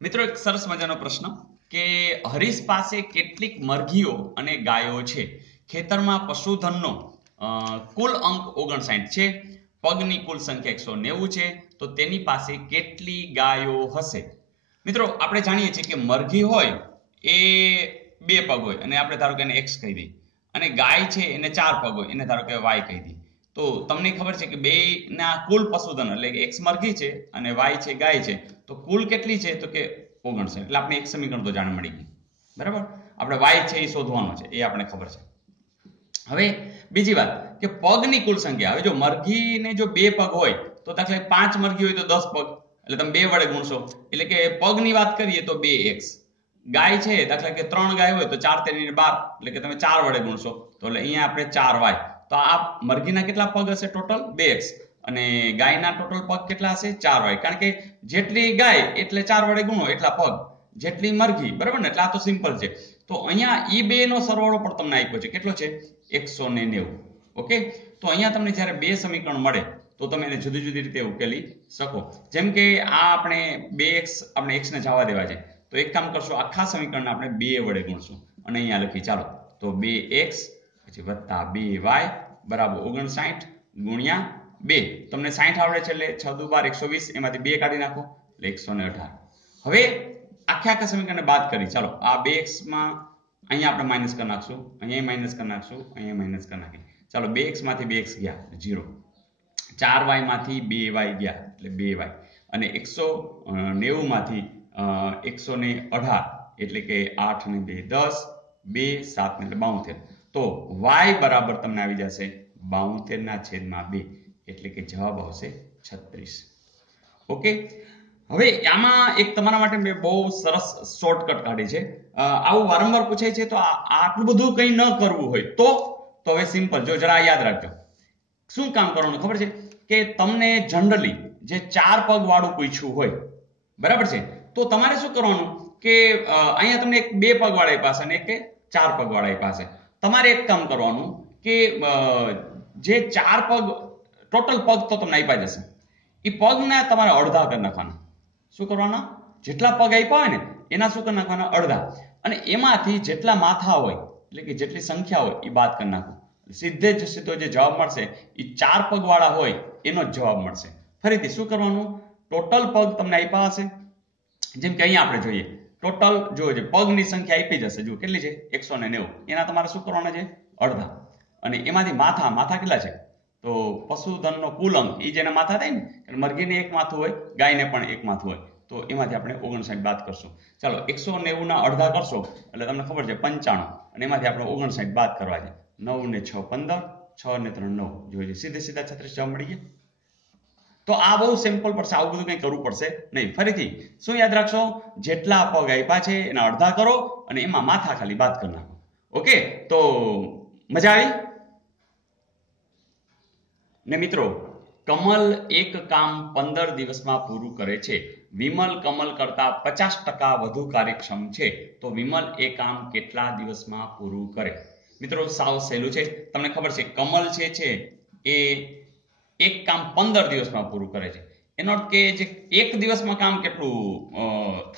મિત્રો એક સરસ મજાનો પ્રશ્ન કે હરીશ પાસે કેટલીક મરઘીઓ અને ગાયો છે, ખેતરમાં પશુધનનો કુલ અંક 59 છે, પગની કુલ સંખ્યા 190 છે, તો તેની પાસે કેટલી ગાયો હશે? મિત્રો આપણે જાણીએ છીએ કે મરઘી હોય એ 2 પગ હોય અને આપણે ધારો કે એને x કહી દઈએ, અને ગાય છે એને 4 પગ હોય, એને ધારો કે y કહી દઈએ. તો તમને ખબર છે કે બેના કુલ પશુધન એટલે કે x મરઘી છે અને y છે ગાય છે, તો કુલ કેટલી છે? તો કે 59. એટલે આપણે એક સમીકરણ તો જાણ મળી ગયું, બરાબર. આપણે y છે એ શોધવાનો છે, એ આપણે ખબર છે. હવે બીજી વાત કે પગની કુલ સંખ્યા. હવે જો મરઘીને જો 2 પગ હોય તો દાખલા 5 મરઘી હોય તો 10 પગ, એટલે તમે 2 વડે ગુણશો, એટલે કે પગની વાત કરીએ તો 2x. ગાય છે દાખલા કે 3 ગાય હોય તો 4 × 3 = 12, એટલે કે તમે 4 વડે ગુણશો, તો એટલે અહીંયા આપણે 4y. તો આ મરઘીના કેટલા પગ હશે? Total 2x. અને ગાયના ટોટલ પગ કેટલા હશે? 4y. કારણ કે જેટલી ગાય એટલે 4 વડે ગુણો એટલા પગ, જેટલી મરઘી, બરાબર ને? એટલે આ તો સિમ્પલ છે. તો અહીંયા ઈ બે નો સરવાળો પણ તમને આપ્યો છે, કેટલો છે? 190. ઓકે, તો અહીંયા તમને જ્યારે બે સમીકરણ મળે તો તમે એને જુદી જુદી રીતે ઉકેલી શકો. જેમ કે આ આપણે 2x, આપણે x ને જવા દેવા છે, તો એક કામ કરશું, આખા સમીકરણને આપણે 2 વડે ગુણશું અને અહીંયા લખી ચાલો તો 2x પછી વત્તા 2y બરાબર 59 ગુણ્યા 2. તમને 60 આવડે છે એટલે 6 દુ 12 120, એમાંથી 2 કાઢી નાખો એટલે 118. હવે આખા સમીકરણને બાદ કરી, ચાલો આ 2x માં અહીંયા આપણે માઈનસ કરી નાખશું, અહીંયા માઈનસ કરી નાખશું, અહીંયા માઈનસ કરી નાખી. ચાલો 2x માંથી 2x ગયા 0, 4y માંથી 2y ગયા એટલે 2y, અને 190 માંથી 118 એટલે કે 8 ને 2 10, 2 7 એટલે 72. તો y બરાબર તમને આવી જશે 72/2, એટલે કે જવાબ આવશે 36. ઓકે, હવે આમાં એક તમારા માટે મેં બહુ સરસ શોર્ટકટ કાઢી છે. આવું વારંવાર પૂછાય છે, તો આટલું બધું કંઈ ન કરવું હોય તો હવે સિમ્પલ, જો જરા યાદ રાખજો શું કામ કરવાનું ખબર છે કે તમને જનરલી જે 4 પગ વાળું પૂછ્યું હોય, બરાબર છે, તો તમારે શું કરવાનું કે અહીંયા તમને એક 2 પગ વાળા પાસે અને એક 4 પગ વાળા પાસે, તમારે એક કામ કરવાનું કે જે 4 પગ ટોટલ પગ તો તમને આપ્યા જશે, એ પગના તમારે અડધા કરી નાખવાના. શું કરવાના? જેટલા પગ આપ્યા હોય ને એના શું કરી નાખવાના? અડધા. અને એમાંથી જેટલા માથા હોય એટલે કે જેટલી સંખ્યા હોય એ બાદ કરી નાખો, સીધે જ સીધો જે જવાબ મળશે એ 4 પગ વાળા હોય એનો જ જવાબ મળશે. ફરીથી શું કરવાનું? ટોટલ પગ તમને આપ્યા હશે, જેમ કે અહીંયા આપણે જોઈએ ટોટલ જો પગની સંખ્યા આપી જશે, જો કેટલી છે? 190. એના તમારે શું કરવાના છે? અડધા. અને એમાંથી માથા કેટલા છે? તો પશુધનનો કુલ અંક, એ જેના માથા થાય ને, મરઘીને એક માથું હોય, ગાયને પણ એક માથું હોય, તો એમાંથી આપણે 59 બાદ કરશું. ચાલો 190 ના અડધા કરશો એટલે તમને ખબર છે 95, અને એમાંથી આપણે 59 બાદ કરવા છે. 9 ને 6 15, 6 ને 3 9, જોઈએ સીધે સીધા 36 જવાબ મળી ગયા. તો આ બહુ સિમ્પલ પડશે, આવું બધું કંઈ કરવું પડશે નહીં. ફરીથી શું યાદ રાખશો? જેટલા પગ આપ્યા છે એના અડધા કરો અને એમાં માથા ખાલી બાદ કરી નાખો. ઓકે, તો મજા આવી ને? મિત્રો, કમલ એક કામ 15 દિવસમાં પૂરું કરે છે, વિમલ કમલ કરતા 50% વધુ કાર્યક્ષમ છે, તો વિમલ એ કામ કેટલા દિવસમાં પૂરું કરે? મિત્રો સાવ સહેલું છે, તમને ખબર છે કમલ છે એ એક કામ 15 દિવસમાં પૂરું કરે છે. એનો અર્થ કે જે એક દિવસમાં કામ કેટલું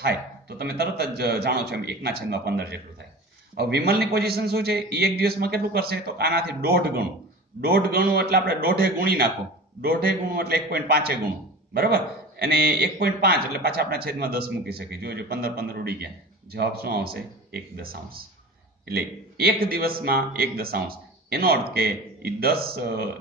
થાય તો તમે તરત જ જાણો છો, 1/15 જેટલું થાય. હવે વિમલની પોઝિશન શું છે? એ એક દિવસમાં કેટલું કરશે? તો આનાથી 1.5 ગણું. 1.5 ગણું એટલે આપણે 1.5 ગુણી નાખો, 1.5 ગુણું એટલે 1.5 ગુણું, બરાબર. અને 1.5 એટલે પાછા આપણે છેદમાં 10 મૂકી શકીએ. જોજો 15 ઉડી ગયા, જવાબ શું આવશે? 1/10. એટલે એક દિવસમાં 1/10. એનો અર્થ કે એ 10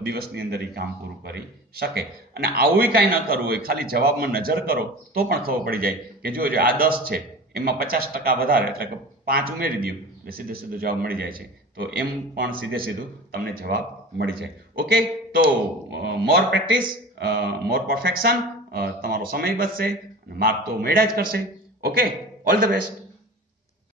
દિવસની અંદર એ કામ પૂરું કરી શકે. અને આવું કાંઈ ન કરવું હોય, ખાલી જવાબમાં નજર કરો તો પણ ખબર પડી જાય કે જોજો આ 10 છે, એમાં 50% વધારે એટલે કે 5 ઉમેરી દો એટલે સીધો જવાબ મળી જાય છે. તો એમ પણ સીધું તમને જવાબ મળી જાય. ઓકે, તો મોર પ્રેક્ટિસ, મોર પરફેક્શન, તમારો સમય બચશે અને માર્ક તો મેળા જ કરશે. Okay, all the best.